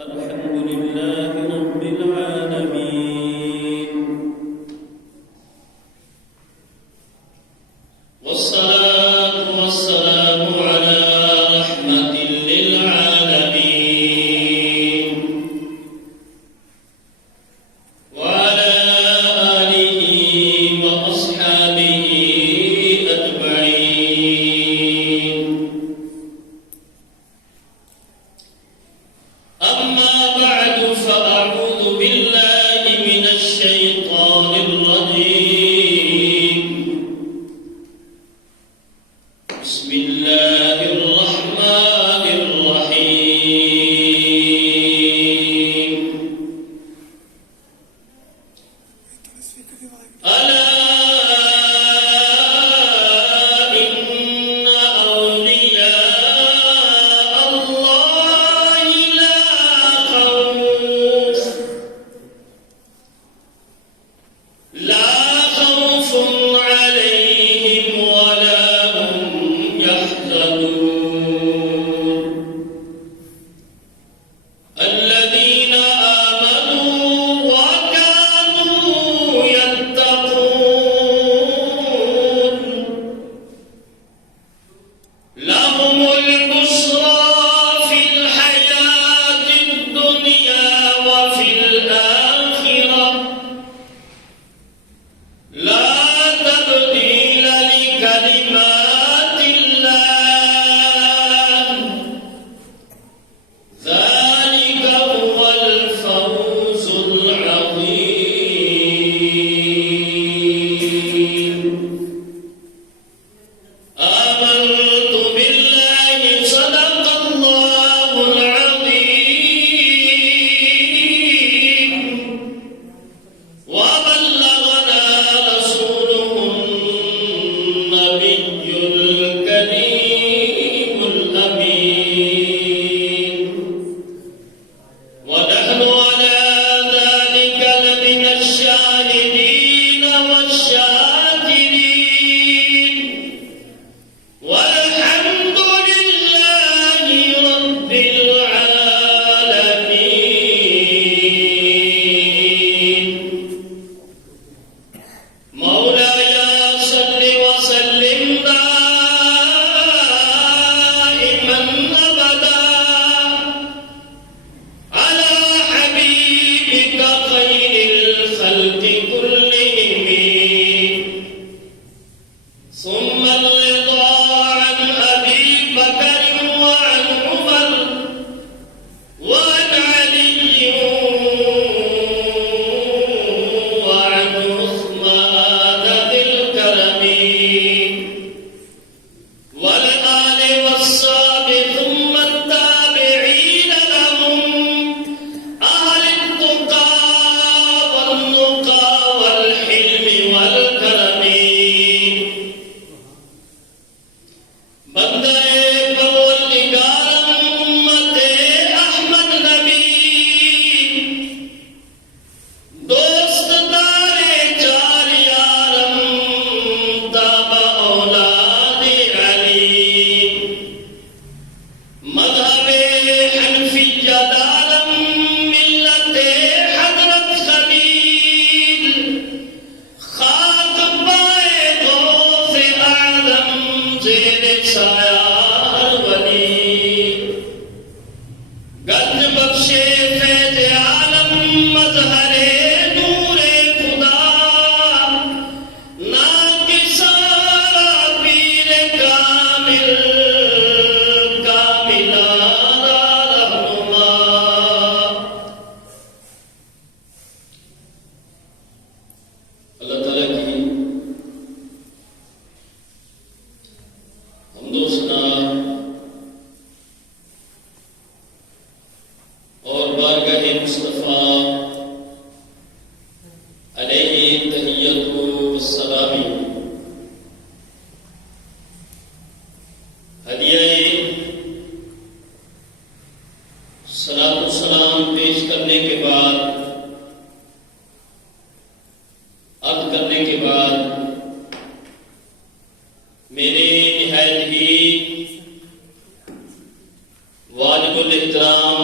الحمد لله رب العالمين والصلاة والسلام على رحمة للعالمين وعلى آله وأصحابه أجمعين. أما بعد فأعوذ بالله من الشيطان الرجيم. بسم الله الرحمن الرحيم. ألا إن أولياء الله لا خوف عليهم ولا هم يحزنون. الذين آمنوا وكانوا يتقون لهم البشرى في الحياة الدنيا وفي الآخرة لا تبديل لكلمات الله ذلك هو الفوز العظيم. آمنت بالله صدق الله العظيم وبلغنا رسوله النبي الكريم الأمين ونحن على ذلك لمن الشاهدين والشاكرين والحمد لله رب العالمين. مولاي صل وسلم دائما أبدا على حبيبك خير الخلق كلهم. ثم الرضا عن أبي بكر وعن عمر وعن علي وعن عثمان ذي الكرم والآل والصحب ثم التابعين لهم أهل التقى والنقى والحلم والكرم. بندے پروردگار امت احمد نبی دوست دارے چار یارم تابع اولاد علی مذہب حنفیہ دارم ملت حضرت خلیل خاک پائے غوث اعظم زیر سایہ ہر ولی گنج بخشے فیض عالم مظہر نور خدا ناکسارا پیر کامل کاملارا رہنما. اللہ تعالیٰ کی حمد و ثنا اور بارگاہ مصطفیٰ علیہ تحیت و السلامی ہدیہ صلاۃ و سلام پیش کرنے کے بعد عرض کرنے کے بعد میرے نہایت ہی واجب الاحترام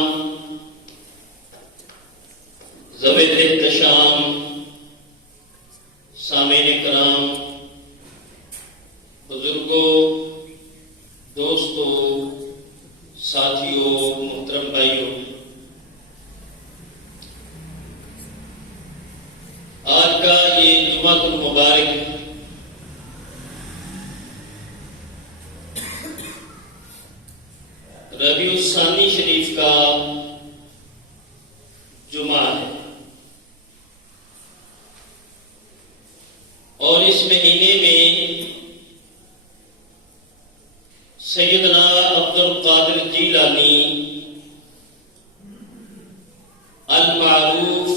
ذوی الاحتشام، سامعین کرام، بزرگوں، دوستوں، ساتھیوں، محترم بھائیوں، آج کا یہ جمعہ المبارک ربیع الثانی شریف کا جمعہ ہے، اور اس مہینے میں سیدنا عبد القادر جیلانی المعروف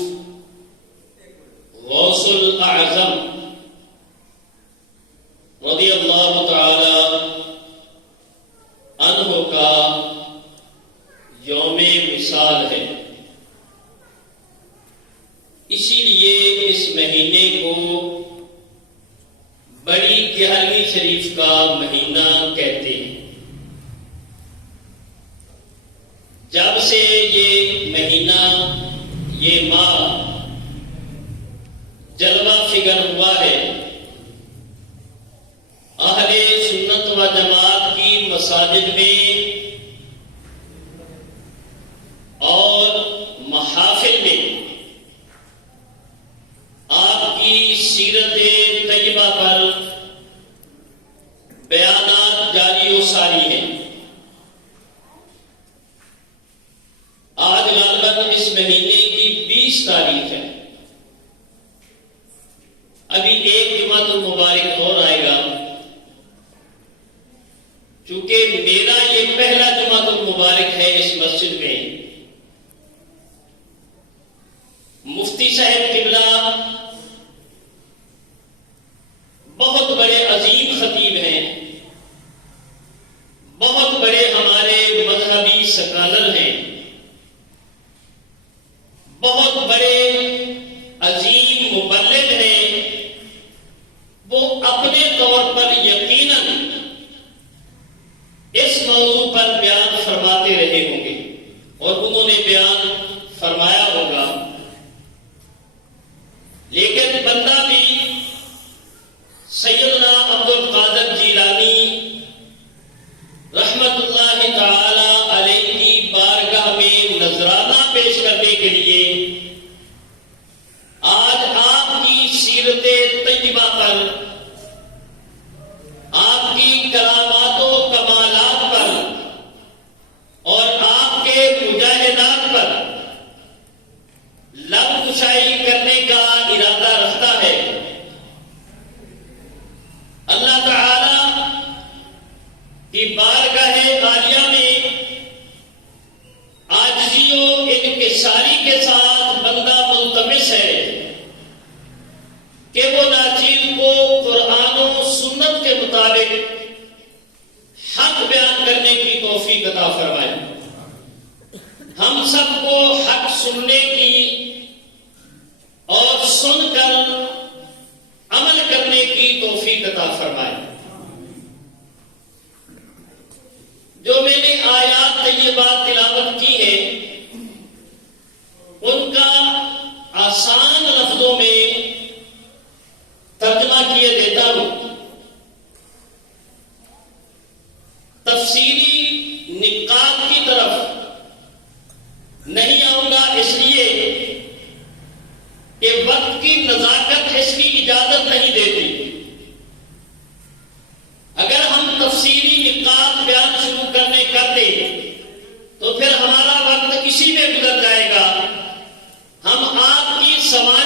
غوث الاعظم رضی اللہ تعالی عنہ کا یوم وصال ہے۔ اسی لیے اس مہینے کو بڑی گیارہویں شریف کا مہینہ کہتے ہیں۔ جب سے یہ مہینہ، یہ ماہ جلوہ فگر ہوا ہے، اہل سنت و جماعت کی مساجد میں اور محافل میں آپ کی سیرت طیبہ پر بیانات جاری و ساری ہیں۔ آج غالباً اس مہینے کی 20 تاریخ ہے، ابھی ایک جمعہ المبارک اور آئے گا۔ چونکہ میرا یہ پہلا جمعہ المبارک ہے اس مسجد میں، مفتی صاحب قبلہ بہت بڑے عظیم خطیب ہیں، بہت بڑے ہمارے مذہبی سکالر ہیں، بہت بڑے عظیم مبلغ ہیں۔ وہ اپنے طور پر یقیناً اس موضوع پر بیان فرماتے رہے ہوں گے، اور انہوں نے بیان فرمایا ہوگا، لیکن بندہ بھی سیدنا عبد القادر جیلانی رحمت اللہ تعالی علیہ کی بارگاہ میں نذرانہ پیش کرنے کے لیے آج آپ کی سیرت طیبہ پر، آپ کی کرامات و کمالات پر اور آپ کے مجاہدات پر لب کشائی کرنے کا ارادہ رکھتا ہے۔ اللہ تعالی کی بارگاہ عالیہ میں عاجزی و انکساری کے ساتھ بندہ ملتمس ہے کہ وہ ناچیز کو قرآن و سنت کے مطابق حق بیان کرنے کی توفیق عطا فرمائے، ہم سب کو حق سننے کی اور سن کر عمل کرنے کی توفیق عطا فرمائے۔ جو میں نے آیات طیبات تلاوت کی ہیں ان کا آسان لفظوں میں ترجمہ کیے دیتا ہوں۔ تفسیری نقاط کی طرف نہیں آؤں گا، اس لیے کہ وقت کی نزاکت اس کی اجازت نہیں دیتی۔ اگر ہم تفسیری نقاط بیان شروع کرتے تو پھر ہمارا وقت اسی میں گزر جائے گا، ہم آپ کی سماعت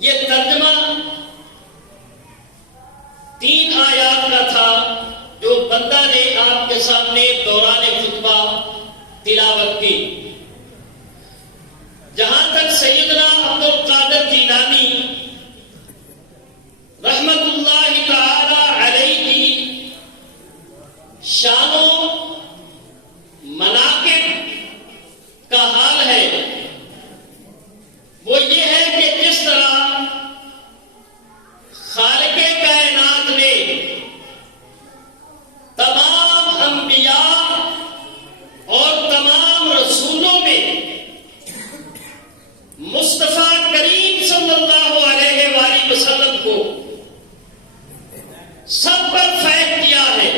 یہ ترجمہ 3 آیات کا تھا جو بندہ نے آپ کے سامنے دوران خطبہ تلاوت کی. جہاں تک سیدنا عبد القادر جیلانی رحمت اللہ تعالی علیہ کی شان و مناقب کا حال ہے، وہ یہ ہے کہ جس طرح خالق کائنات نے تمام انبیاء اور تمام رسولوں میں مصطفیٰ کریم صلی اللہ علیہ وآلہ وسلم کو سب پر فیض کیا ہے،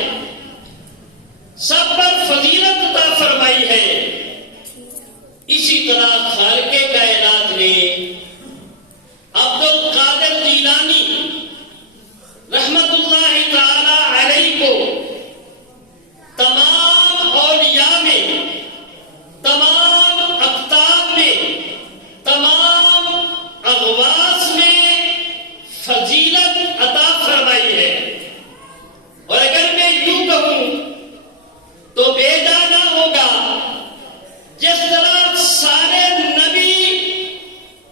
سب پر فضیلت عطا فرمائی ہے، اسی طرح خالق کائنات نے عبد القادر جیلانی رحمت اللہ تعالی علیہ کو تمام اولیاء میں، تمام اقطاب میں، تمام اغواص میں فضیلت عطا فرمائی ہے. اور اگر میں یوں کہوں تو بے جانا ہوگا جس طرح سارے نبی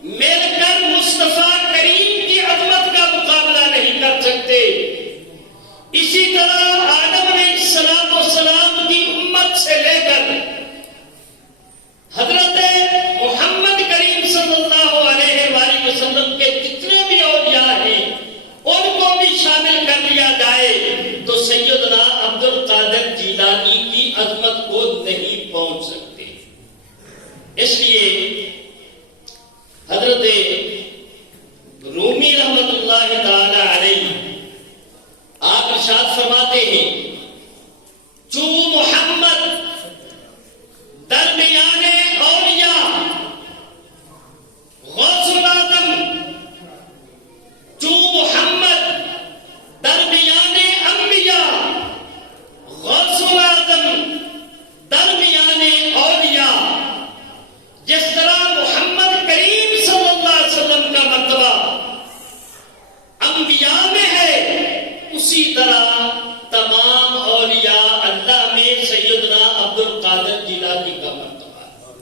مل کر مصطفیٰ کریم کی عظمت کا مقابلہ نہیں کر سکتے، اسی طرح آدم علیہ السلام کی امت سے لے کر حضرت محمد کریم صلی اللہ علیہ وآلہ وسلم کے جتنے بھی اولیاء ہیں ان کو بھی شامل کر لیا جائے تو سیدنا عبد القادر جیلانی کی عظمت کو نہیں پہنچ سکتے. اس لیے حضرت رومی رحمت اللہ تعالی علیہ آپ ارشاد فرماتے ہیں جو محمد درمیان اولیاء غوث العظم، جو محمد درمیان انبیاء غوث العظم، درمیان اولیاء، جس طرح محمد کریم صلی اللہ علیہ وسلم کا مرتبہ انبیاء میں ہے، اسی طرح تمام اولیاء اللہ میں سیدنا عبد القادر جیلانی کا مرتبہ ہے.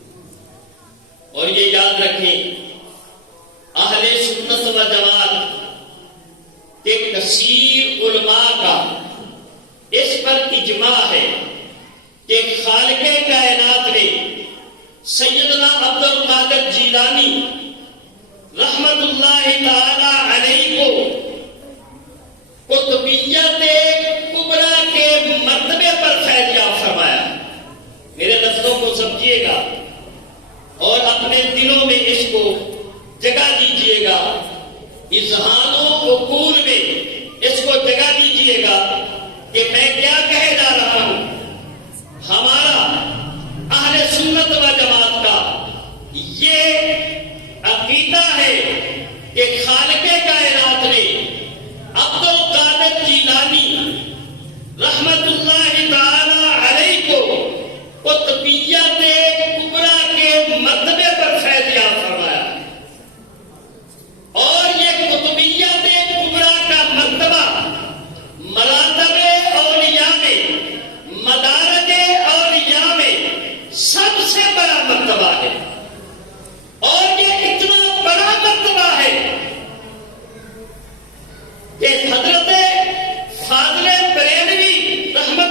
اور یہ یاد رکھیں اہل سنت و جماعت کے کثیر علماء کا اس پر اجماع ہے کہ خالق کائنات نے سیدنا عبد القادر جیلانی رحمت اللہ تعالی علیہ کو قطبیت کبریٰ کے مرتبے پر فیض یاب فرمایا. میرے لفظوں کو سمجھیے گا اور اپنے دلوں میں اس کو جگہ دیجیے گا، اذہان و عقول میں اس کو جگہ دیجیے گا کہ میں کیا کہے جا رہا ہوں. ہمارا اہل سنت و جماعت کا یہ عقیدہ ہے کہ خالق کائنات نے عبد القادر جیلانی رحمت اللہ تعالی علیہ کو قطبیت کبریٰ کے مرتبے پر فیض یاب فرمایا. اور یہ قطبیت کبریٰ کا مرتبہ مراتب اولیاء میں، مدارج اولیاء میں سب سے بڑا مرتبہ ہے. اور یہ اتنا بڑا مرتبہ ہے کہ حضرت فاضل بریلوی رحمت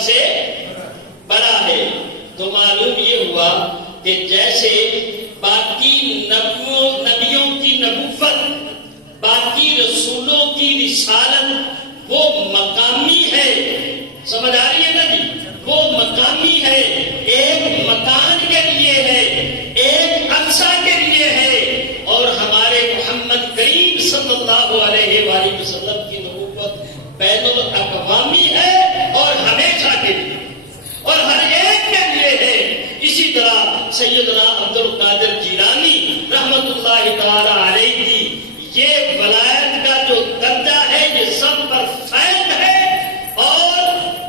سب سے بڑا ہے. تو معلوم یہ ہوا کہ جیسے باقی نبیوں کی نبوت، باقی رسولوں کی رسالت وہ مقامی ہے، سمجھ آ رہی ہے نا جی؟ وہ مقامی ہے، ایک مکان کے لیے ہے، ایک اقصی کے لیے ہے. اور ہمارے محمد کریم صلی اللہ علیہ وآلہ وسلم کی نبوت بین الاقوامی ہے اور ہمیشہ کے لیے اور ہر ایک کے لیے ہے. اسی طرح سیدنا عبد القادر جیلانی رحمت اللہ تعالی علیہ کی یہ ولایت کا جو درجہ ہے یہ سب پر فیض ہے. اور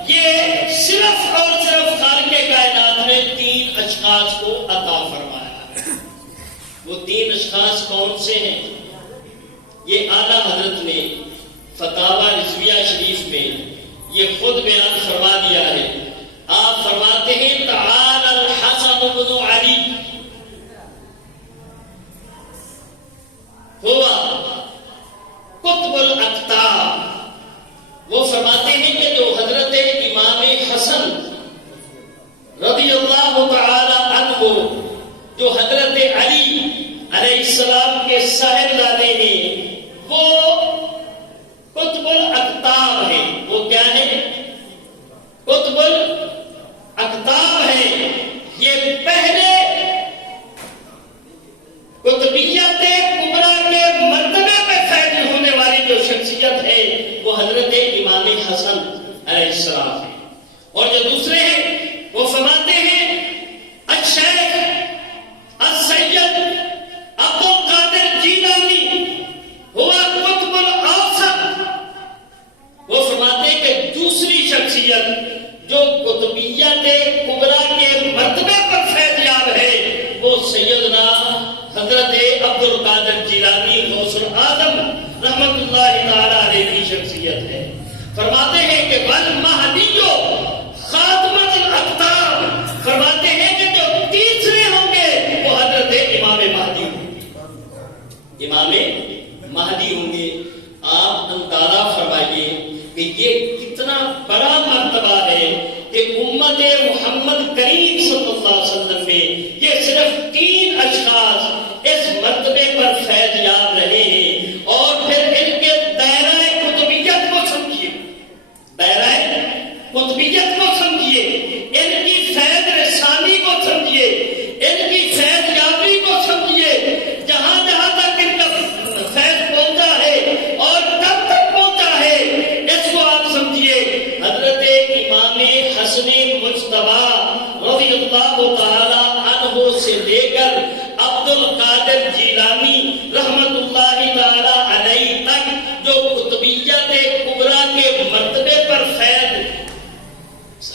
یہ صرف اور صرف خالق کائنات نے 3 اشخاص کو عطا فرمایا ہے. وہ 3 اشخاص کون سے ہیں؟ یہ اعلیٰ حضرت نے فتاوی رضویہ شریف میں یہ خود بیان فرما دیا ہے. آپ فرماتے ہیں تعالی الحسن بن علی ہوا قطب الاقطاب. وہ فرماتے ہیں کہ جو حضرت امام حسن رضی اللہ تعالی عنہ جو حضرت علی علیہ السلام کے صاحبزادے ہیں وہ قطب الاقطاب ہے. وہ کیا ہے؟ قطب الاقطاب ہے. یہ پہلے قطبیت کبریٰ کے مرتبے پہ فیض ہونے والی جو شخصیت ہے وہ حضرت امام حسن علیہ السلام ہے. اور جو دوسرے ہیں وہ فرماتے ہیں الشیخ السید عبد القادر جیلانی ہوا قطب الاوسط. وہ فرماتے ہیں کہ دوسری شخصیت جو قطبیت کبریٰ کے مرتبے پر فیض یاب ہے وہ سیدنا حضرت عبد القادر جیلانی غوث العظم رحمت اللہ تعالی علیہ کی شخصیت ہے. فرماتے ہیں کہ والمہدی خاتمۃ الاقطاب، فرماتے ہیں کہ جو تیسرے ہوں گے وہ حضرت امام مہدی ہوں گے. امام مہدی ہوں گے. آپ اندازہ فرمائیے کہ یہ کتنا بڑا مرتبہ ہے کہ امت محمد کریم صلی اللہ علیہ وسلم میں یہ صرف 3 اشخاص اس مرتبے پر فیض یاب رہے ہیں. اور پھر ان کے دائرہ قطبیت کو سمجھیے، دائرہ قطبیت کو سمجھیے، ان کی فیض رسانی کو سمجھیے، ان کی فیض یابی کو سمجھیے. جہاں جہاں تک ان کا فیض پہنچا ہے اور کب تک پہنچا ہے اس کو آپ سمجھیے. حضرت امام حسن مجتبیٰ رضی اللہ تعالی عنہ سے لے کر عبد القادر جیلانی رحمت اللہ تعالی علیہ تک جو قطبیت کبریٰ کے مرتبے پر فیض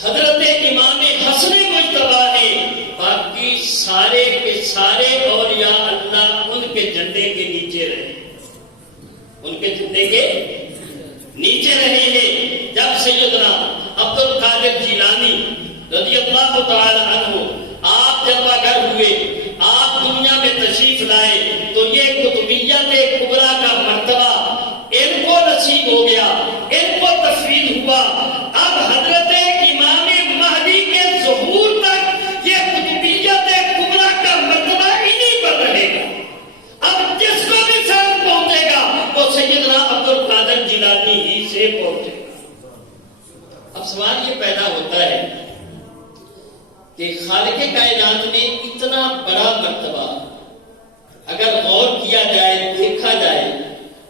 حضرت امام حسن مجتبیٰ ہے. باقی سارے کے سارے اولیاء اللہ ان کے جھنڈے کے نیچے رہے، ان کے جھنڈے کے نیچے رہے ہیں. جب سیدنا عبد القادر جیلانی رضی اللہ تعالی عنہ آپ جلوہ گر ہوئے، آپ دنیا میں تشریف لائے تو یہ قطبیت کبریٰ کا مرتبہ ان کو نصیب ہو گیا، ان کو تفویض ہوا. اب حضرت امام مہدی کے ظہور تک یہ قطبیت کبریٰ کا مرتبہ انہی پر رہے گا. اب جس کو بھی فیض پہنچے گا وہ سیدنا عبد القادر جیلانی ہی سے پہنچے گا. اب سوال یہ پیدا ہوتا ہے کہ خالق کائنات نے اتنا بڑا مرتبہ اگر غور کیا جائے، دیکھا جائے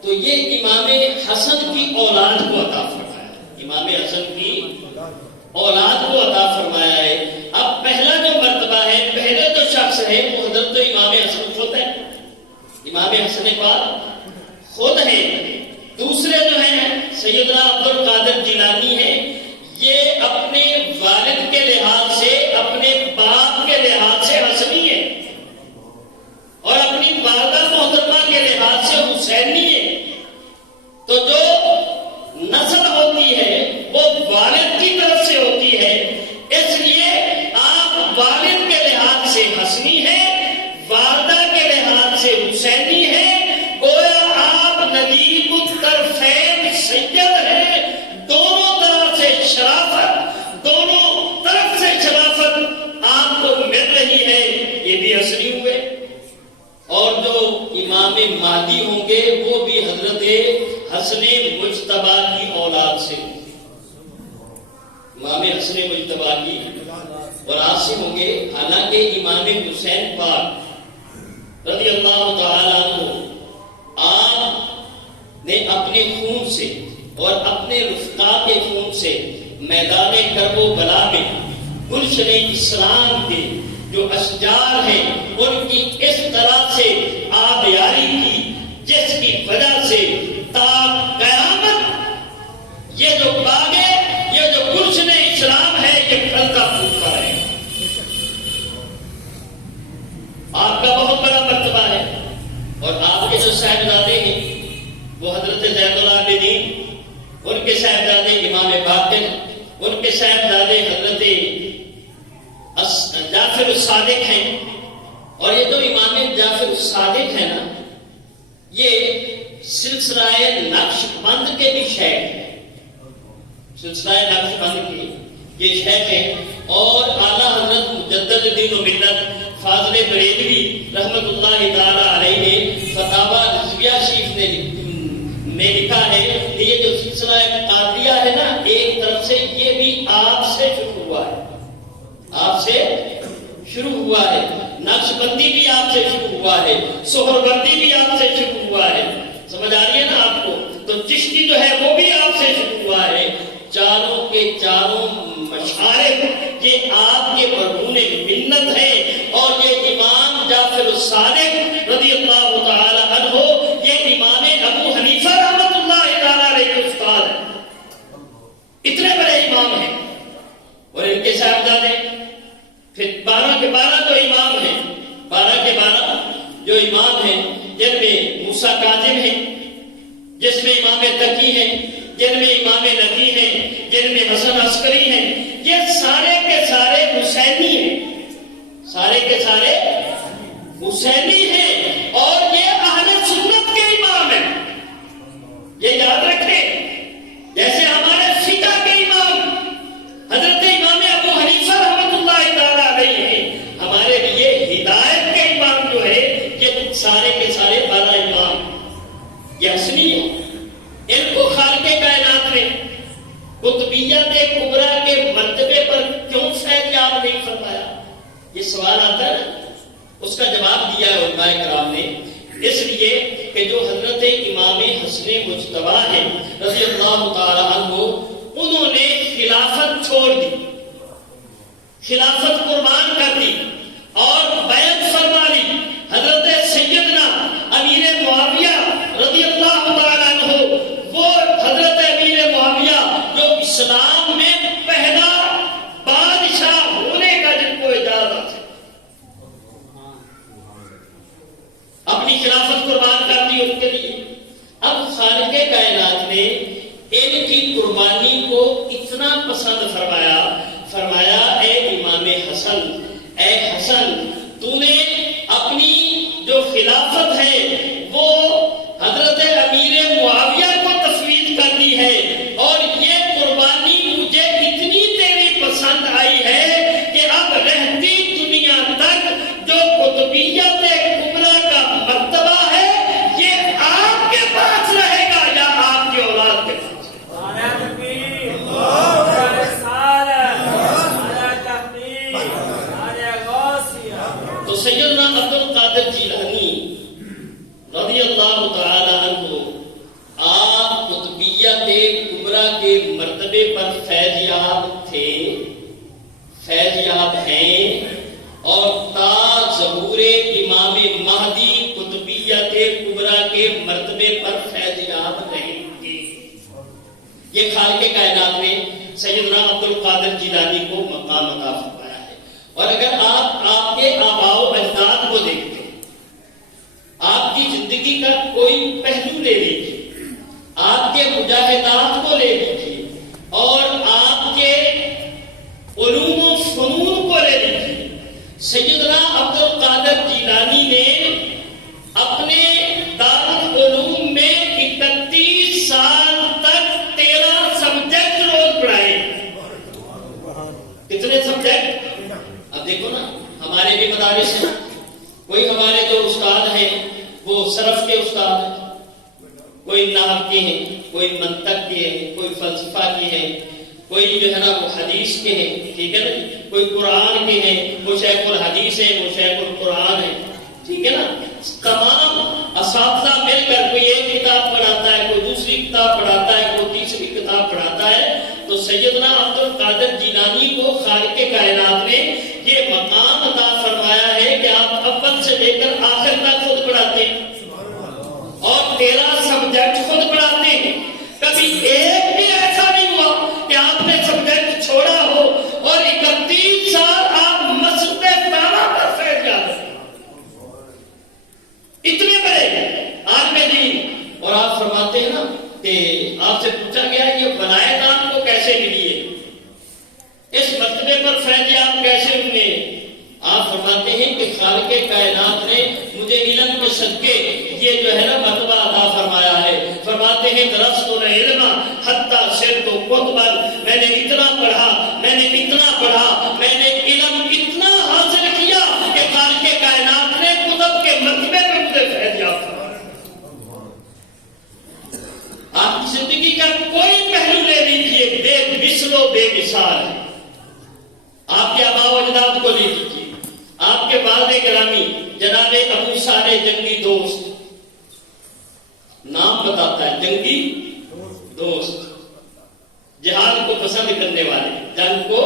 تو یہ امام حسن کی اولاد کو عطا فرمایا ہے. امام حسن کی اولاد کو عطا فرمایا ہے. اب پہلا جو مرتبہ ہے، پہلے جو شخص ہے وہ حضرت تو امام حسن خود ہے، امام حسن پاک خود ہے. دوسرے جو ہیں سیدنا عبد القادر جیلانی ہیں، یہ اپنے والد کے لحاظ سے، اپنے باپ کے لحاظ سے حسنی ہے اور اپنی والدہ محترمہ کے لحاظ سے حسینی ہے. تو جو نسل ہوتی ہے وہ والد کی طرف سے ہوتی ہے، اس لیے آپ والد کے لحاظ سے حسنی ہیں، والدہ کے لحاظ سے حسینی ہیں. گویا آپ ندیم الطرفین سید ہیں، دونوں طرح سے شرافت، دونوں مہدی ہوں گے وہ بھی حضرت حسن مجتبی کی اولاد سے ہوں گے، امام حسن مجتبی کی اولاد سے ہوں گے۔ حالانکہ امام حسین پاک رضی اللہ تعالیٰ عنہ آپ نے اپنے خون سے اور اپنے رفقا کے خون سے میدان کرب و بلا میں گلشن اسلام کے جو اشجار ہیں ان کی اس طرح سے آبیاری کی جس کی وجہ سے تا قیامت یہ جو باغ ہے، یہ جو گلشن اسلام ہے، یہ پھلتا پھولتا ہے۔ آپ کا بہت بڑا مرتبہ ہے، اور آپ کے جو صاحبزادے ہیں وہ حضرت زین العابدین، ان کے صاحبزادے امام باقر، ان کے صاحبزادے حضرت جعفر الصادق ہیں، اور یہ جو امام جعفر الصادق ہے نا، یہ سلسلہ نقش بند کے بھی شیخ ہیں، سلسلہ نقش بند کے یہ شیخ ہیں، اور اعلیٰ حضرت مجدد دین و ملت فاضل بریلوی رحمت اللہ تعالی علیہ نے فتاوی رضویہ شریف میں لکھا ہے کہ یہ جو سلسلہ قادریہ ہے نا، ایک طرف سے یہ بھی آپ سے شروع ہوا ہے، آپ سے شروع ہوا ہے، نقش بندی بھی آپ سے شروع ہوا ہے، سہر بندی بھی آپ سے شروع ہوا ہے، سمجھ آ رہی ہے نا آپ کو؟ تو چشتی جو ہے وہ بھی آپ سے شروع ہوا ہے۔ چاروں کے چاروں مشارق یہ آپ کے مرہون منت ہے، اور یہ امام جعفر الصادق رضی اللہ تعالی عنہ یہ امام ابو حنیفہ رحمۃ اللہ تعالی علیہ کے استاد ہیں، اتنے بڑے امام ہیں، اور ان کے صاحبزادے پھر 12 کے 12 جو امام ہیں، 12 کے 12 جو امام ہیں، جن میں موسیٰ کاظم ہیں، جس میں امام تقی ہیں، جن میں امام نقی ہیں، جن میں حسن عسکری ہیں، یہ سارے کے سارے حسینی ہیں، سارے کے سارے حسینی ہیں، اور یہ اہل سنت کے امام ہیں، یہ یاد رکھیں۔ جیسے ہمارے فقہ کے امام حضرت امام ابو حنیفہ رحمۃ اللہ تعالی علیہ ہیں، ہمارے لیے ہدایت کے امام جو ہے یہ سارے کے سارے 12 امام یہ حسنی ہیں۔ ان کو خالق کائنات نے قطبیت کبریٰ کے مرتبے پر کیوں فیضیاب نہیں فرمایا؟ یہ سوال آتا ہے، اس کا جواب دیا ہے علماء کرام نے، اس لیے کہ جو حضرت امام حسن مجتبی ہیں رضی اللہ تعالی عنہ، انہوں نے خلافت چھوڑ دی، خلافت قربان کر دی اور بیعت فرما لی حضرت سیدنا امیر معاویہ رضی اللہ تعالی عنہ، وہ حضرت امیر معاویہ جو اسلام میں پہلا بادشاہ ہونے کا جن کو اجازت ہے، اپنی خلافت قربان کر دی ان کے لیے۔ اب خالق کائنات نے ان کی قربانی کو اتنا پسند فرمایا اے امام حسن، اے حسن، تو نے اپنی جو خلافت ہے وہ حضرت امیر معاویہ کو تفویض کر دی ہے، اور یہ قربانی مجھے اتنی تیری پسند آئی ہے کہ اب رہتی دنیا تک جو قطبیت کبریٰ کا مرتبہ ہے یہ آپ کے پاس رہے گا یا آپ کی اولاد کے پاس۔ تو سیدنا عبد القادر جیلانی رضی اللہ تعالی عنہ آپ قطبیت کبریٰ کے مرتبے پر فیضیاب تھے، فیضیاب ہیں، اور تا ظہور امام مہدی قطبیت کبریٰ کے مرتبے پر فیضیاب رہیں گے۔ یہ خالق کائنات نے سیدنا عبد القادر جیلانی کو مقام عطا فرمایا ہے۔ اور اگر آپ کے آباء و اجداد کو دیکھتے ہیں، آپ کی زندگی کا کوئی پہلو لے لیجیے، آپ کے مجاہدات کو لے لیجیے، اور آپ کے علوم و فنون کو لے لیجیے، سیدنا عبد القادر جیلانی نے اپنے دارالعلوم میں 31 سال تک 13 سبجیکٹ روز پڑھائے۔ کتنے سبجیکٹ؟ اب دیکھو نا، ہمارے بھی مدارس ہیں، کوئی ہمارے جو استاد ہیں وہ صرف کے استاد ہیں، کوئی نحو کے ہیں، کوئی منطق کے ہیں، کوئی فلسفہ کے ہیں، کوئی جو ہے نا وہ حدیث کے ہیں، ٹھیک ہے نا، کوئی قرآن کے ہیں، وہ شیخ الحدیث ہیں، وہ شیخ القرآن ہیں، ٹھیک ہے نا۔ تمام اساتذہ مل کر کوئی ایک کتاب پڑھاتا ہے، کوئی دوسری کتاب پڑھاتا ہے، کوئی تیسری کتاب پڑھاتا ہے، تو سیدنا عبد القادر جیلانی کو خالق کائنات نے یہ مقام عطا فرمایا ہے کہ آپ اول سے لے کر آخر تک خود پڑھاتے ہیں اور 13 سبجیکٹ خود پڑھاتے ہیں۔ کبھی ایک بھی ایسا نہیں ہوا کہ آپ نے سبجیکٹ چھوڑا ہو، اور 31 سال آپ مسجد دعویٰ پر فیض یاد ہیں، اتنے بڑے عالم دین۔ اور آپ فرماتے ہیں نا کہ آپ سے پوچھا گیا یہ ولایت آپ کو کیسے ملی ہے، اس مرتبے پر فیض یاب کیسے ہوئے؟ آپ فرماتے ہیں کہ خالق کائنات نے مجھے علم کے صدقے یہ جو ہے نا مرتبہ عطا فرمایا ہے۔ فرماتے ہیں درست العلم حتی صرت کتبا، میں نے اتنا پڑھا، میں نے اتنا پڑھا، میں نے علم اتنا حاصل کیا کہ خالق کائنات نے کتب کے مرتبے پر مجھے فیض یاب فرمایا۔ آپ کی زندگی کا کوئی پہلو لے لیجیے، بے مثل و بے مثال ہے۔ آپ کے آباء و اجداد کو لے لیجیے، آپ کے والد گرامی جناب ابو صالح جنگی دوست، نام بتاتا ہے جنگی دوست، جہاد کو پسند کرنے والے، جنگ کو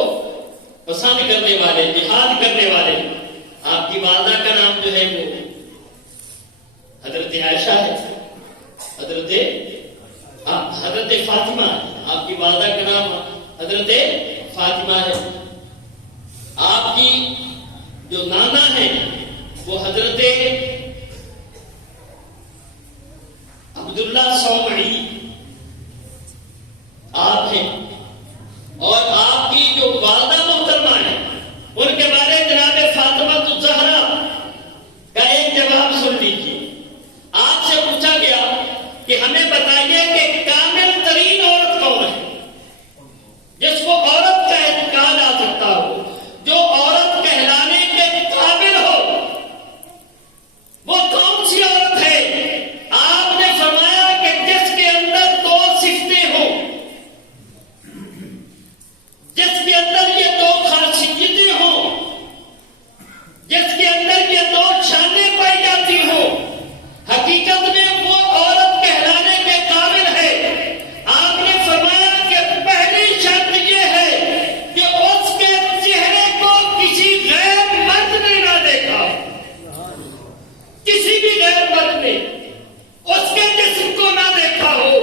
پسند کرنے والے، جہاد کرنے والے۔ آپ کی والدہ کا نام جو ہے وہ حضرت عائشہ ہے، حضرت فاطمہ ہے، آپ کی والدہ کا نام حضرت فاطمہ ہے۔ آپ کی جو نانا ہے وہ حضرت عبداللہ سومعی آپ ہیں، اور آپ کی جو والدہ محترمہ ہے ان کے بارے جناب فاطمہ الزہرا کا ایک جواب سن لیجیے۔ آپ سے پوچھا گیا کہ ہمیں بتائیے کہ کامل ترین عورت کون ہے، جس کو عورت کہا جا سکتا ہو، جو عورت کہلانے کے قابل ہو، وہ کون سی عورت ہے؟ آپ نے فرمایا کہ جس کے اندر 2 صفتیں ہوں، جس کے اندر یہ 2 خاصیتیں ہوں، جس کے اندر یہ 2 شانیں پائی جاتی ہوں، حقیقت میں وہ عورت کہلانے کے قابل ہے۔ آپ نے فرمایا کہ پہلی شرط یہ ہے کہ اس کے چہرے کو کسی غیر مرد نے نہ دیکھا، کسی بھی غیر مرد نے اس کے جسم کو نہ دیکھا ہو،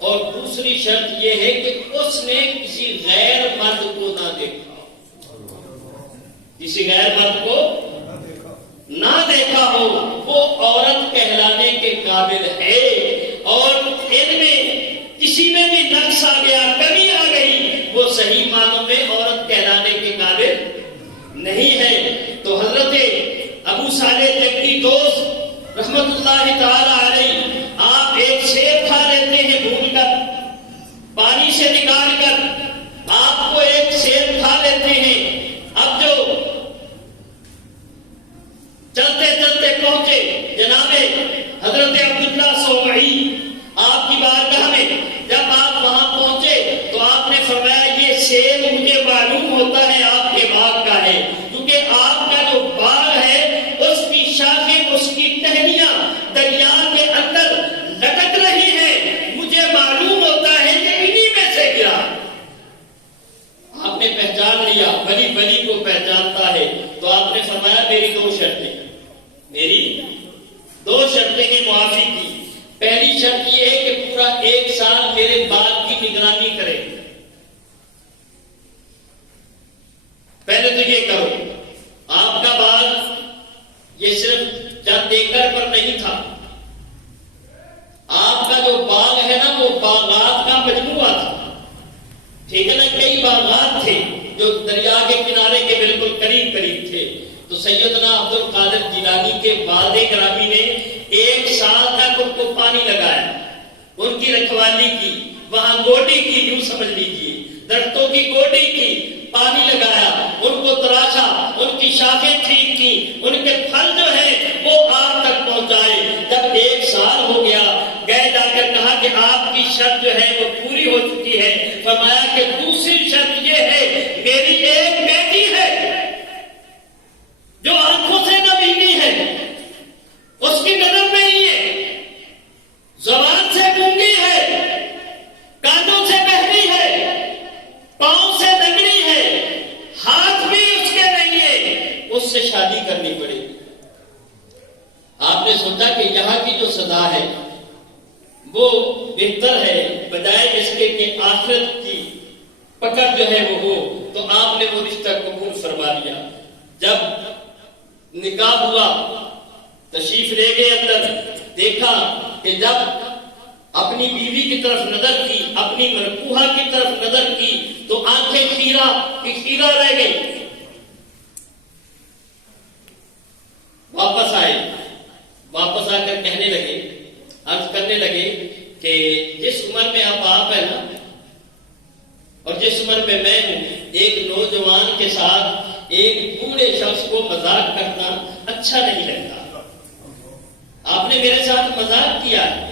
اور دوسری شرط یہ ہے کہ اس نے کسی غیر مرد کو نہ دیکھا ہو، کسی غیر مرد کو نہ دیکھا ہو، وہ عورت کہلانے کے قابل ہے۔ اور ان میں کسی میں بھی نقص آ گیا، کمی آ گئی، وہ صحیح معنوں میں عورت کہلانے کے قابل نہیں ہے۔ تو حضرت ابو صالح جنگی دوست رحمت اللہ تعالی علیہ، آپ ایک سیب کھا لیتے ہیں بھون کر، پانی سے نکال کر آپ کو ایک سیب کھا لیتے ہیں۔ اب جو چلتے چلتے پہنچے جناب حضرت عبداللہ سومعی آپ کی بارگاہ میں، جب آپ وہاں پہنچے تو آپ نے فرمایا یہ سیب مجھے معلوم ہوتا ہے آپ کے باغ کا ہے، کیونکہ آپ کا جو باغ ہے اس کی شاخیں، اس کی ٹہنیاں دریا کے اندر لٹک رہی ہیں، مجھے معلوم ہوتا ہے کہ انہی میں سے گرا۔ آپ نے پہچان لیا، ولی ولی کو پہچانتا ہے، تو آپ نے فرمایا میری 2 شرطیں، میری 2 شرطیں ہیں معافی کی۔ پہلی شرط یہ ہے کہ پورا 1 سال میرے باغ کی نگرانی کرے، پہلے تو یہ کرو۔ آپ کا باغ یہ صرف چند ایکڑ پر نہیں تھا، آپ کا جو باغ ہے نا وہ باغات کا مجموعہ تھا، ٹھیک ہے نا، کئی باغات تھے جو دریا کے کنارے کے بالکل قریب قریب تھے۔ تو سیدنا عبد القادر جیلانی کے والد گرامی نے 1 سال تک ان کو پانی لگایا، ان کی رکھوالی کی، وہاں گوڈی کی، یوں سمجھ لیجیے درختوں کی گوڈی کی، پانی لگایا، ان کو تراشا، ان کی شاخیں ٹھیک کی، ان کے پھل جو ہیں وہ آپ تک پہنچائے۔ جب آپ نے سوچا کہ یہاں کی جو سزا ہے وہ بہتر ہے بجائے اس کے کہ آخرت کی پکڑ جو ہے وہ ہو، تو آپ نے وہ رشتہ قبول فرما لیا۔ جب نکاح ہوا تشریف لے گئے اندر، دیکھا کہ جب اپنی بیوی کی طرف نظر کی، اپنی مرکوہا کی طرف نظر کی تو آنکھیں خیرہ رہ گئی۔ واپس آئے، واپس آ کر کہنے لگے، عرض کرنے لگے کہ جس عمر میں آپ ہیں نا اور جس عمر میں میں ہوں، ایک نوجوان کے ساتھ ایک بوڑھے شخص کو مذاق کرنا اچھا نہیں لگتا۔ آپ نے میرے ساتھ مذاق کیا ہے۔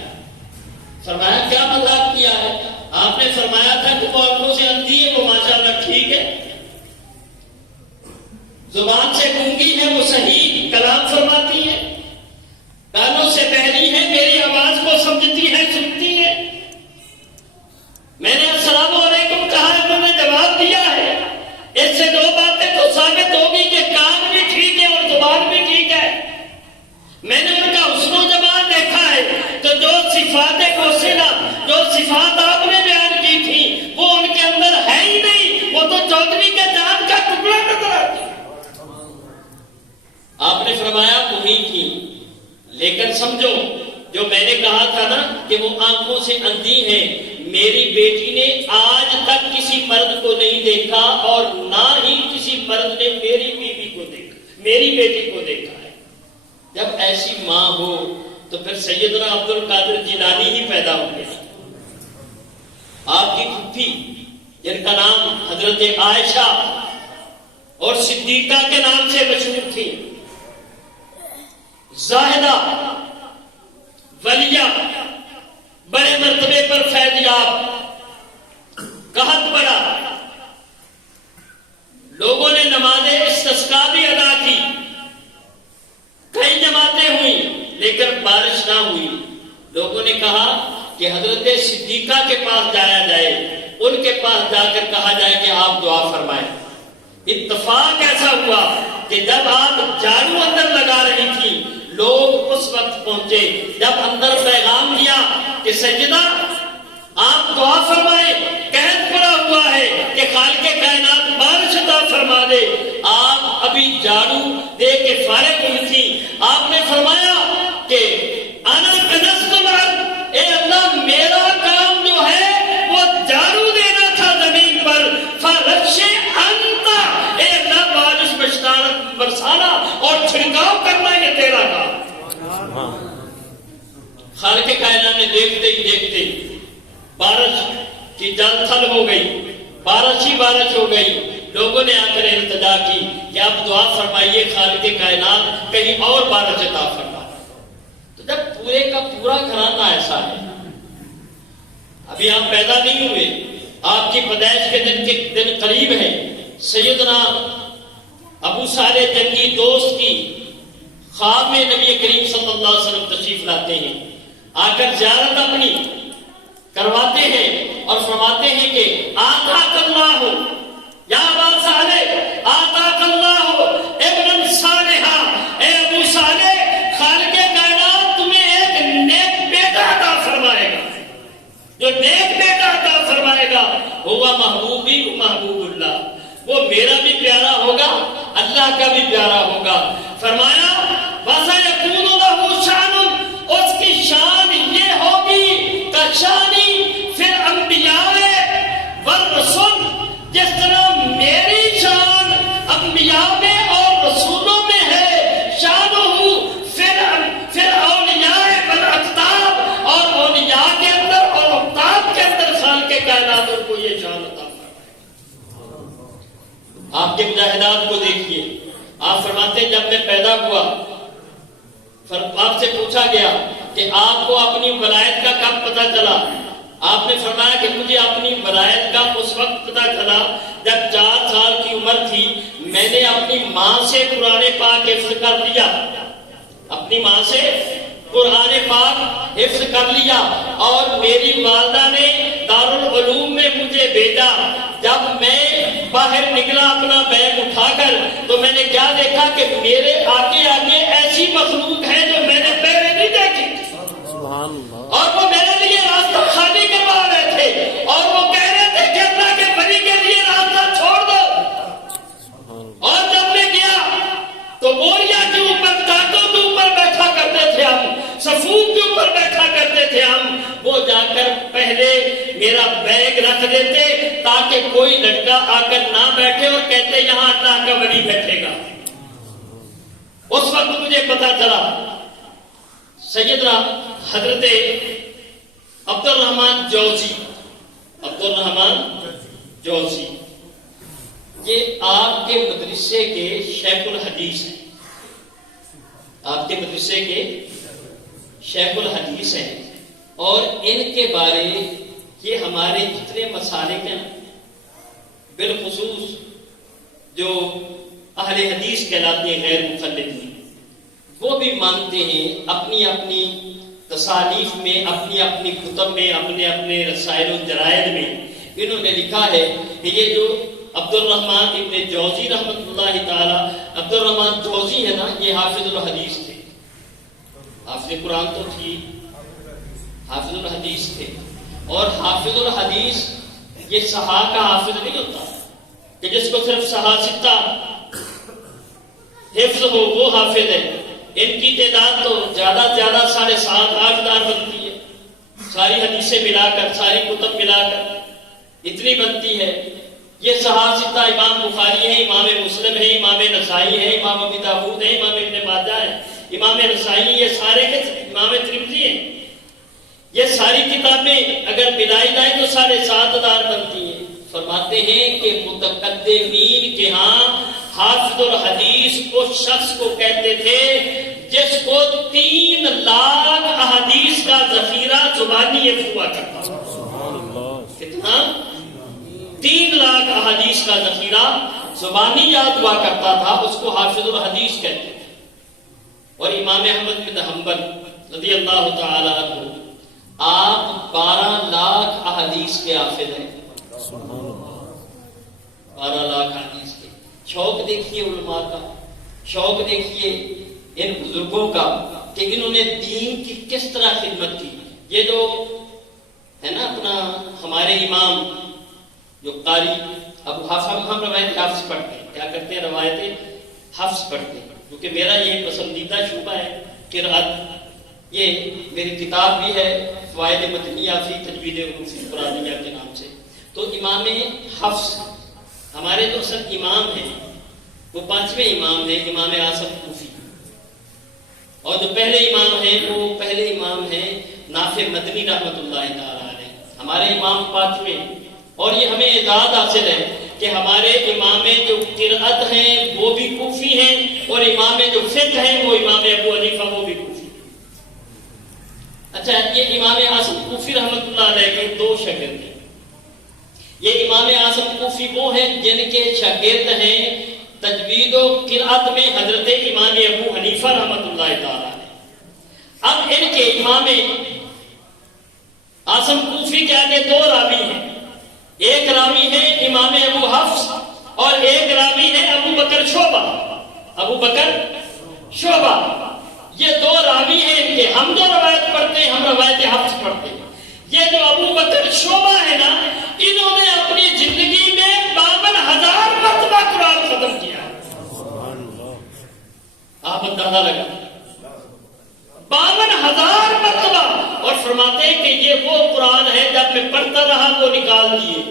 فرمایا کیا مذاق کیا ہے؟ آپ نے فرمایا تھا کہ وہ آنکھوں سے اندھی ہے، وہ ماشاءاللہ ٹھیک ہے، زبان سے گونگی ہے، وہ صحیح کلام فرماتی ہے، کانوں سے بہری ہے، میری آواز کو سمجھتی ہے، سنتی ہے۔ میں نے السلام علیکم کہا، انہوں نے جواب دیا ہے۔ اس سے دو باتیں تو ثابت ہوگی کہ کان بھی ٹھیک ہے اور زبان بھی ٹھیک ہے۔ میں نے ان کا حسن و جمال دیکھا ہے، تو جو صفات حسنہ، جو صفات آپ نے بیان کی تھی وہ ان کے اندر ہے ہی نہیں، وہ تو چودھری کے جان کا ٹکڑا نظر آتا۔ آپ نے فرمایا وہی تھی، لیکن سمجھو جو میں نے کہا تھا نا کہ وہ آنکھوں سے اندھی ہے، میری بیٹی نے آج تک کسی مرد کو نہیں دیکھا اور نہ ہی کسی مرد نے میری بیوی کو دیکھا، میری بیٹی کو دیکھا ہے۔ جب ایسی ماں ہو تو پھر سیدنا عبد القادر جیلانی ہی پیدا ہو گیا۔ آپ کی پھپھی جن کا نام حضرت عائشہ اور صدیقہ کے نام سے مشہور تھی، زاہدہ ولیہ، بڑے مرتبے پر فیض یاب، قحط پڑا، لوگوں نے نماز استسقاء بھی ادا کی، کئی جماعتیں ہوئیں لیکن بارش نہ ہوئی۔ لوگوں نے کہا کہ حضرت صدیقہ کے پاس جایا جائے، ان کے پاس جا کر کہا جائے کہ آپ دعا فرمائیں۔ اتفاق ایسا ہوا کہ جب آپ جھاڑو اندر لگا رہی تھی، لوگ اس وقت پہنچے جب اندر پیغام دیا کہ سیدہ آپ دعا فرمائیں، قحط پڑا ہوا ہے کہ خالق کائنات بارش عطا فرما دے۔ آپ ابھی جھاڑو دے کے فارغ ہوئی تھی، آپ نے فرمایا کہ انا کنزت الارض، اے اللہ میرا کام جو ہے وہ جھاڑو دینا تھا زمین پر، فرش انت، اے اللہ بارش برسانا اور چھڑکاؤ کرنا یہ تیرا کام۔ خالق کائنات نے دیکھتے ہی دیکھتے بارش کی جان تھل ہو گئی، بارش ہی بارش ہو گئی۔ لوگوں نے آ کر التجا کی کہ آپ دعا فرمائیے خالق کائنات کہیں اور بارش عطا فرما۔ تو جب پورے کا پورا گھرانہ ایسا ہے، ابھی آپ پیدا نہیں ہوئے، آپ کی پیدائش کے دن قریب ہے، سیدنا ابو صالح جنگی دوست کی خواب میں نبی کریم صلی اللہ علیہ وسلم تشریف لاتے ہیں، آ کر زیارت اپنی کرواتے ہیں اور فرماتے ہیں کہ آتاک اللہ یا ابا صالح، آتاک اللہ ابن صالحہ، اے ابو صالح خالق کائنات تمہیں ایک نیک بیٹا عطا فرمائے گا، جو نیک بیٹا عطا فرمائے گا ہوا محبوبی محبوب اللہ، وہ میرا بھی پیارا ہوگا، اللہ کا بھی پیارا ہوگا۔ فرمایا وَسَيَكُونُ لَهُ شَانٌ، اس کی شان یہ ہوگی کشانی پھر انبیاء والرسول، جس طرح میری شان انبیاء میں اور رسولوں میں ہے، شانہ پھر اولیاء والاقطاب، اور اولیاء کے اندر اور اقطاب کے اندر خالق کائنات کو یہ شان عطا فرمائے۔ آپ کے مجاہدات کو دیکھیے، آپ فرماتے ہیں جب میں پیدا ہوا آپ سے پوچھا گیا کہ آپ کو اپنی ولایت کا کب پتہ چلا؟ آپ نے فرمایا کہ مجھے اپنی ولایت کا اس وقت پتہ چلا جب 4 سال کی عمر تھی، میں نے اپنی ماں سے قرآن پاک حفظ کر لیا، اپنی ماں سے قرآن پاک حفظ کر لیا، اور میری والدہ نے دارالعلوم میں مجھے بھیجا۔ جب میں باہر نکلا اپنا بیگ اٹھا کر تو میں نے کیا دیکھا کہ میرے آگے آگے ایسی مخلوق ہے جو میں نے میرا بیگ رکھ دیتے تاکہ کوئی لڑکا آ کر نہ بیٹھے اور کہتے یہاں اللہ کا ولی بیٹھے گا۔ اس وقت مجھے پتا چلا سیدنا حضرت عبد الرحمن جوزی یہ آپ کے مدرسے کے شیخ الحدیث ہیں، آپ کے مدرسے کے شیخ الحدیث ہیں، اور ان کے بارے یہ ہمارے جتنے مسالک ہیں بالخصوص جو اہل حدیث کہلاتے ہیں غیر مقلدین، وہ بھی مانتے ہیں اپنی اپنی تصانیف میں، اپنی اپنی کتب میں، اپنے اپنے رسائل و جرائد میں انہوں نے لکھا ہے کہ یہ جو عبد الرحمن ابن جوزی رحمۃ اللہ تعالی، عبد الرحمن جوزی ہے نا، یہ حافظ الحدیث تھے، حافظ قرآن تو تھی، حافظ الحدیث تھے۔ اور حافظ الحدیث یہ صحاح کا حافظ نہیں ہوتا کہ جس کو صرف صحاح ستہ حفظ ہو وہ حافظ ہے۔ ان کی تعداد تو زیادہ سے زیادہ 7,500-8,000 بنتی ہے، ساری حدیثیں ملا کر، ساری کتب ملا کر اتنی بنتی ہے۔ یہ صحاح ستہ امام بخاری ہے، امام مسلم ہے، امام نسائی ہے، امام ابی داؤد ہے، امام ابن ماجہ ہے، امام نسائی، یہ سارے کے امام ترمذی ہیں۔ یہ ساری کتابیں اگر ملائی جائیں تو 7,500 بنتی ہیں۔ فرماتے ہیں کہ متقدمین کے ہاں حافظ الحدیث اس شخص کو کہتے تھے جس کو 3 لاکھ احادیث کا ذخیرہ زبانی حفظ ہوا کرتا تھا۔ کتنا؟ 3 لاکھ احادیث کا ذخیرہ زبانی یاد ہوا کرتا تھا، اس کو حافظ الحدیث کہتے تھے۔ اور امام احمد بن حنبل رضی اللہ تعالی عنہ آپ 12 لاکھ احادیث کے حافظ ہیں، 12 لاکھ احادیث کے۔ شوق دیکھیے علماء کا، شوق دیکھیے ان بزرگوں کا کہ انہوں نے دین کی کس طرح خدمت کی۔ یہ جو ہے نا اپنا ہمارے امام جو قاری ابو حفص، ہم روایت حفص پڑھتے ہیں، کیا کرتے ہیں؟ روایت حفص پڑھتے ہیں، کیونکہ میرا یہ پسندیدہ شعبہ ہے قرأت۔ یہ میری کتاب بھی ہے فوائد متنیہ فی تجوید حروف قرآنیہ کے نام سے۔ تو امام حفص ہمارے جو اصل امام ہیں وہ 5ویں امام ہیں، امام اعظم کوفی، اور جو پہلے امام ہیں وہ پہلے امام ہیں نافع مدنی رحمۃ اللہ تعالی علیہ۔ ہمارے امام 5ویں، اور یہ ہمیں اعزاز حاصل ہے کہ ہمارے امام جو قرأت ہیں وہ بھی کوفی ہیں، اور امام جو فقہ ہیں وہ امام ابو حنیفہ وہ بھی کوفی۔ اچھا، یہ امام اعظم کوفی رحمۃ اللہ علیہ کے 2 شاگرد ہیں۔ یہ امام اعظم کوفی وہ ہیں جن کے شاگرد ہیں تجوید و قرأت میں حضرت امام ابو حنیفہ رحمۃ اللہ تعالی علیہ۔ اب ان کے امام اعظم کوفی کے آگے 2 راوی ہیں، ایک راوی ہے امام ابو حفص اور ایک راوی ہے ابو بکر شعبہ، ابو بکر شعبہ۔ یہ 2 راوی ہیں ان کے، ہم جو روایت پڑھتے ہیں ہم روایت حفص پڑھتے ہیں۔ یہ جو ابو بکر شعبہ ہے نا، انہوں نے اپنی زندگی میں 52,000 مرتبہ قرآن ختم کیا ہے۔ آپ اندازہ لگا 52,000 مرتبہ، اور فرماتے ہیں کہ یہ وہ قرآن ہے جب میں پڑھتا رہا وہ نکال دیے،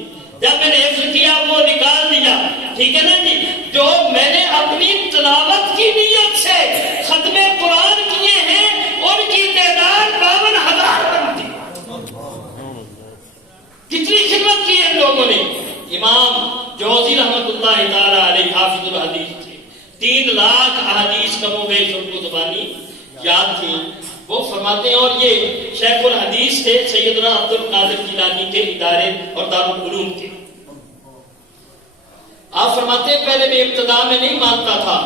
جب میں نے حفظ کیا وہ نکال دیا، ٹھیک ہے نا جی۔ جو میں نے اپنی تلاوت کی نیت سے ختم قرآن کیے ہیں ان کی تعداد 52,000 بنتی۔ کتنی خدمت کی ہے لوگوں نے۔ امام جوزی رحمۃ اللہ تعالی علیہ حافظ الحدیث تھے، 3 لاکھ احادیث کم و بیش ان کو زبانی یاد تھی۔ وہ فرماتے ہیں، اور یہ شیخ الحدیث تھے سیدنا عبد القادر جیلانی کے ادارے اور دارالعلوم کے۔ آپ فرماتے ہیں پہلے میں ابتدا میں نہیں مانتا تھا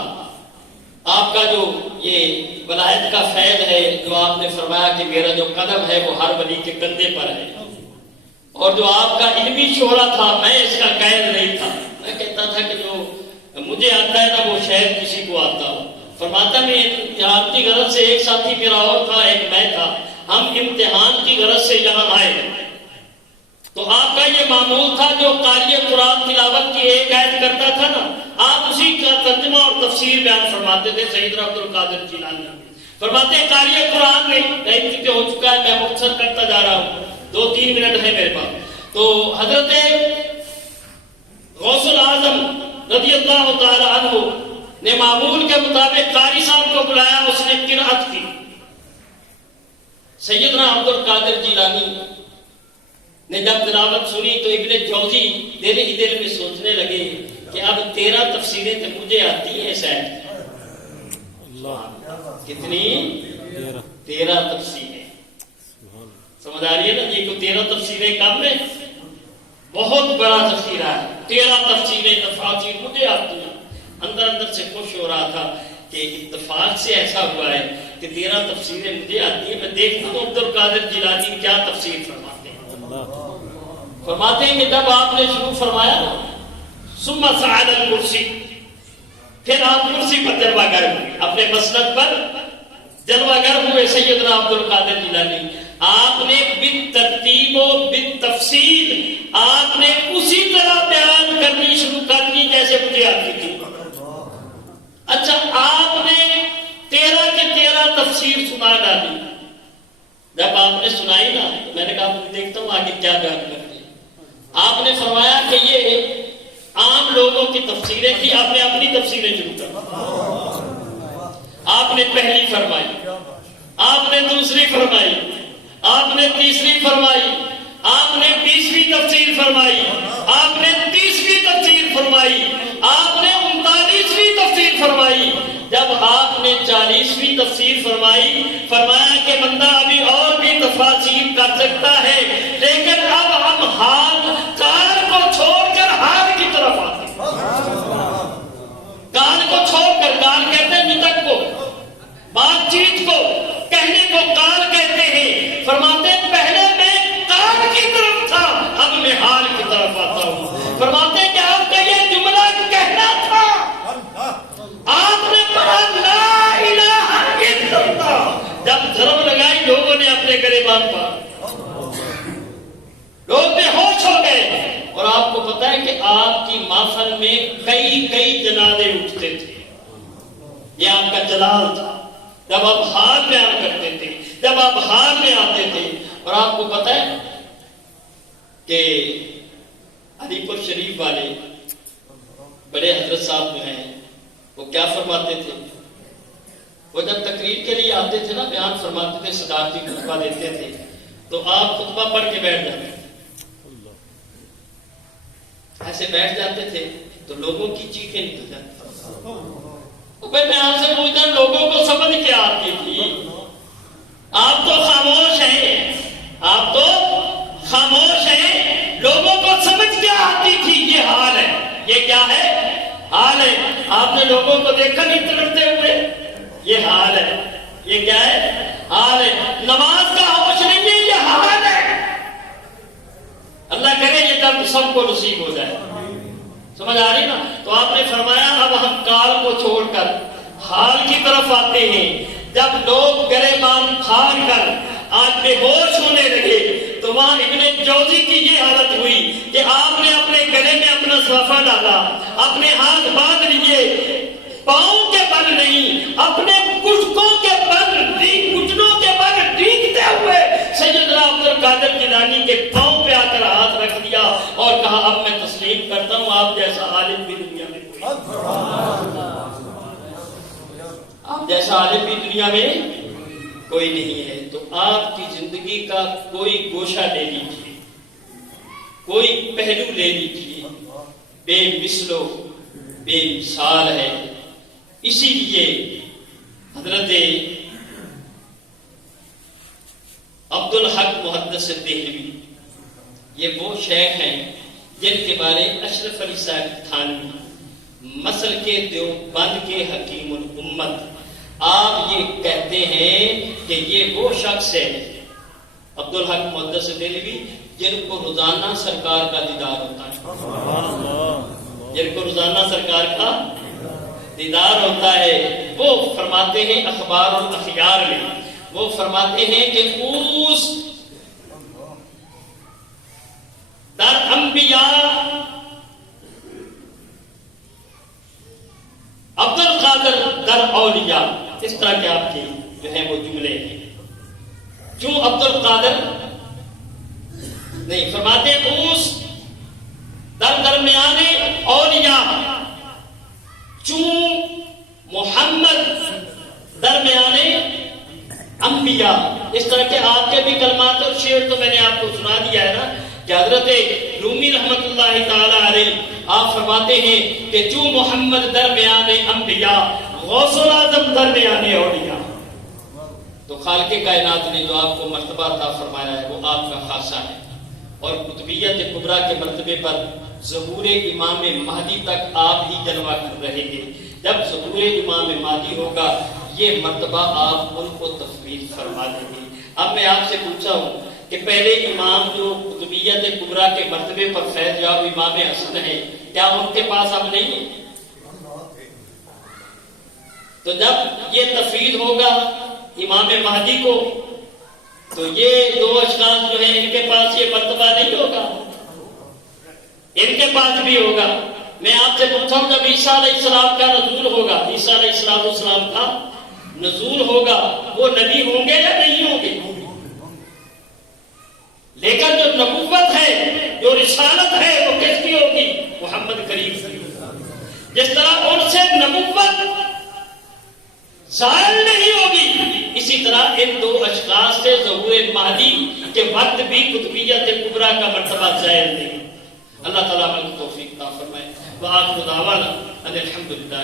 آپ کا جو یہ ولایت کا فیض ہے، جو آپ نے فرمایا کہ میرا جو قدم ہے وہ ہر ولی کے کندھے پر ہے، اور جو آپ کا علمی شہرہ تھا میں اس کا قائل نہیں تھا۔ میں کہتا تھا کہ جو مجھے آتا ہے نا وہ شاید کسی کو آتا ہو۔ فرماتا میں امتحان کی غرض سے، ایک ساتھی میرا اور تھا، ایک میں تھا، ہم امتحان کی غرض سے یہاں آئے، تو آپ کا یہ معمول تھا جو قاری قرآن تلاوت کی ایک آیت کرتا تھا نا، آپ اسی کا ترجمہ اور تفسیر بیان فرماتے تھے۔ سیدنا عبد القادر جیلانی فرماتے ہیں قاری قرآن میں ٹائم ہو چکا ہے، میں مختصر کرتا جا رہا ہوں، 2-3 منٹ ہے میرے پاس۔ تو حضرت غوث الاعظم رضی اللہ تعالی عنہ نے معمول کے مطابق قاری صاحب کو بلایا، اس نے قرأت کی. سیدنا عبد القادر جیلانی نے جب تلاوت سنی تو ابن جوزی دل ہی دل میں سوچنے لگے کہ اب 13 تفسیریں تو مجھے آتی ہیں شاید. کتنی؟ 13 تفسیریں. سمجھ آ رہی ہے نا؟ یہ کو 13 تفسیریں کم ہے، بہت بڑا ذخیرہ ہے. 13 تفسیریں تفاسیر مجھے آتی ہیں. اندر اندر سے خوش ہو رہا تھا کہ اتفاق سے ایسا ہوا ہے کہ 13 تفسیریں مجھے آتی ہیں. میں دیکھتا ہوں عبد القادر جیلانی کیا تفسیر فرماتے ہیں. فرماتے ہیں کہ جب آپ نے شروع فرمایا نا ثم صعد الکرسی، پھر آپ کرسی پر جلوہ گر ہوئے، اپنے مسند پر جلوہ گر ہوئے سیدنا عبد القادر جیلانی. آپ نے بالترتیب و بالتفصیل آپ نے اسی طرح بیان کرنی شروع کر دی جیسے مجھے آتی تھی. اچھا، آپ نے 13 کے 13 تفسیر سنا ڈالی. جب آپ نے سنائی نا تو میں نے کہا میں دیکھتا ہوں آگے کیا بیان کرتے ہیں. آپ نے فرمایا کہ یہ عام لوگوں کی تفسیریں تھی، آپ نے اپنی تفسیریں شروع کر. آپ نے پہلی فرمائی، آپ نے دوسری فرمائی، آپ نے تیسری فرمائی، آپ نے 20ویں تفسیر فرمائی، آپ نے 30ویں تفسیر فرمائی، آپ نے 39ویں تفسیر فرمائی. جب آپ نے 40ویں تفسیر فرمائی، فرمایا کہ بندہ ابھی اور بھی تفاسیر کر سکتا ہے، لیکن اب ہم حال کال کو چھوڑ کر حال کی طرف آتے ہیں. کال کو چھوڑ کر، کال کہتے ہیں نطق کو، بات چیت کو، کہنے کو کال کہتے ہیں. فرماتے ہیں پہلے میں کال کی طرف تھا، اب میں حال کی طرف آتا ہوں. فرماتے ہیں کہ آپ کا یہ جملہ کہنا تھا، آپ نے پڑھا لا الہ الا اللہ، جب ضرب لگائی لوگوں نے اپنے گریبان پر، لوگ بے ہوش ہو گئے. اور آپ کو پتا ہے کہ آپ کی محفل میں کئی جنازے اٹھتے تھے. یہ آپ کا جلال تھا جب آپ حال بیان کرتے تھے، جب آپ حال میں آتے تھے. اور آپ کو پتا ہے کہ علی پور شریف والے بڑے حضرت صاحب جو ہیں وہ کیا فرماتے تھے؟ وہ جب تقریر کے لیے آتے تھے نا، بیان فرماتے تھے، صدارتی خطبہ دیتے تھے، تو آپ خطبہ پڑھ کے بیٹھ جاتے تھے. ایسے بیٹھ جاتے تھے تو لوگوں کی چیخیں نکل جاتی. میں آپ سے پوچھتا ہوں لوگوں کو سمجھ کیا آتی تھی؟ آپ تو خاموش ہیں، آپ تو خاموش ہیں. لوگوں کو سمجھ کیا آتی تھی؟ یہ حال ہے. یہ کیا ہے؟ حال ہے. آپ نے لوگوں کو دیکھا نہیں تڑپتے ہوئے؟ یہ حال ہے. یہ کیا ہے؟ حال ہے. نماز کا ہوش نہیں ہے، یہ حال ہے. اللہ کرے یہ درد سب کو نصیب ہو جائے. سمجھ آ رہی نا؟ تو آپ نے فرمایا اب ہم کال کو چھوڑ کر حال کی طرف آتے ہیں. جب لوگ گریبان پھاڑ کر آج بے ہوش ہونے لگے تو وہاں ابن جوزی کی یہ حالت ہوئی کہ آپ نے اپنے گلے میں اپنا صافہ ڈالا، اپنے ہاتھ باندھ لیے، پاؤں کے بل نہیں، اپنے گھٹنوں کے بل، گھٹنوں کے بل ڈیگتے ہوئے سیدنا عبد القادر جیلانی کے پاؤں پہ آ کر ہاتھ رکھ دیا اور کہا اب میں تسلیم کرتا ہوں آپ جیسا عالم بھی دنیا میں کوئی، آپ جیسا عالم بھی دنیا میں کوئی نہیں ہے. تو آپ کی زندگی کا کوئی گوشہ لے لیجیے، کوئی پہلو لے لیجیے، بے مثل و بے مثال ہے. اسی لیے حضرت عبد الحق محدث دہلوی یہ وہ شیخ ہیں جن کے بارے اشرف علی صاحب تھانوی مسل کے دیوبند کے حکیم الامت آپ یہ کہتے ہیں کہ یہ وہ شخص ہے عبد الحق محدث دہلوی جن کو روزانہ سرکار کا دیدار ہوتا ہے، جن کو روزانہ سرکار کا دیدار ہوتا ہے. وہ فرماتے ہیں اخبار الاخیار میں، وہ فرماتے ہیں کہ اوس در انبیاء عبد القادر در اولیاء، اس طرح کے آپ کے جو ہیں وہ جملے ہیں. جو عبد القادر نہیں، فرماتے ہیں اس درمیان اولیاء چون محمد درمیان انبیاء. اس طرح کے آپ کے بھی کلمات اور شعر تو میں نے آپ کو سنا دیا ہے نا کہ حضرت رومی رحمت اللہ تعالی علیہ آپ فرماتے ہیں کہ چون محمد درمیان انبیاء غوث العظم درمیان اولیاء. تو خالق کائنات نے جو آپ کو مرتبہ عطا فرمایا ہے وہ آپ کا خاصہ ہے، اور قطبیت کبریٰ کے مرتبے پر ظہور امام مہدی تک آپ ہی جلوہ کر رہے ہیں. جب ظہور امام مہدی ہوگا یہ مرتبہ آپ ان کو تفویض فرما دیں گے. اب میں آپ سے پوچھا ہوں کہ پہلے امام جو قطبیت کبریٰ کے مرتبے پر فیض یاب امام حسن ہے، کیا ان کے پاس اب نہیں ہے؟ تو جب یہ تفویض ہوگا امام مہدی کو تو یہ دو اشخاص جو ہیں ان کے پاس یہ مرتبہ نہیں ہوگا، ان کے پاس بھی ہوگا. میں آپ سے پوچھا ہوں جب عیسیٰ علیہ السلام کا نزول ہوگا، عیسیٰ علیہ السلام کا نزول ہوگا، وہ نبی ہوں گے یا نہیں ہوں گے؟ لیکن جو نبوت ہے، جو رسالت ہے وہ کس کی ہوگی؟ محمد کریم کی. جس طرح ان سے نبوت ظاہر نہیں ہوگی، اسی طرح ان دو اشخاص سے ظہور مہدی کے وقت بھی قطبیت کبریٰ کا مرتبہ ظاہر نہیں. اللہ تعالیٰ ہمیں توفیق عطا فرمائے. وآخر دعوانا ان الحمد للہ.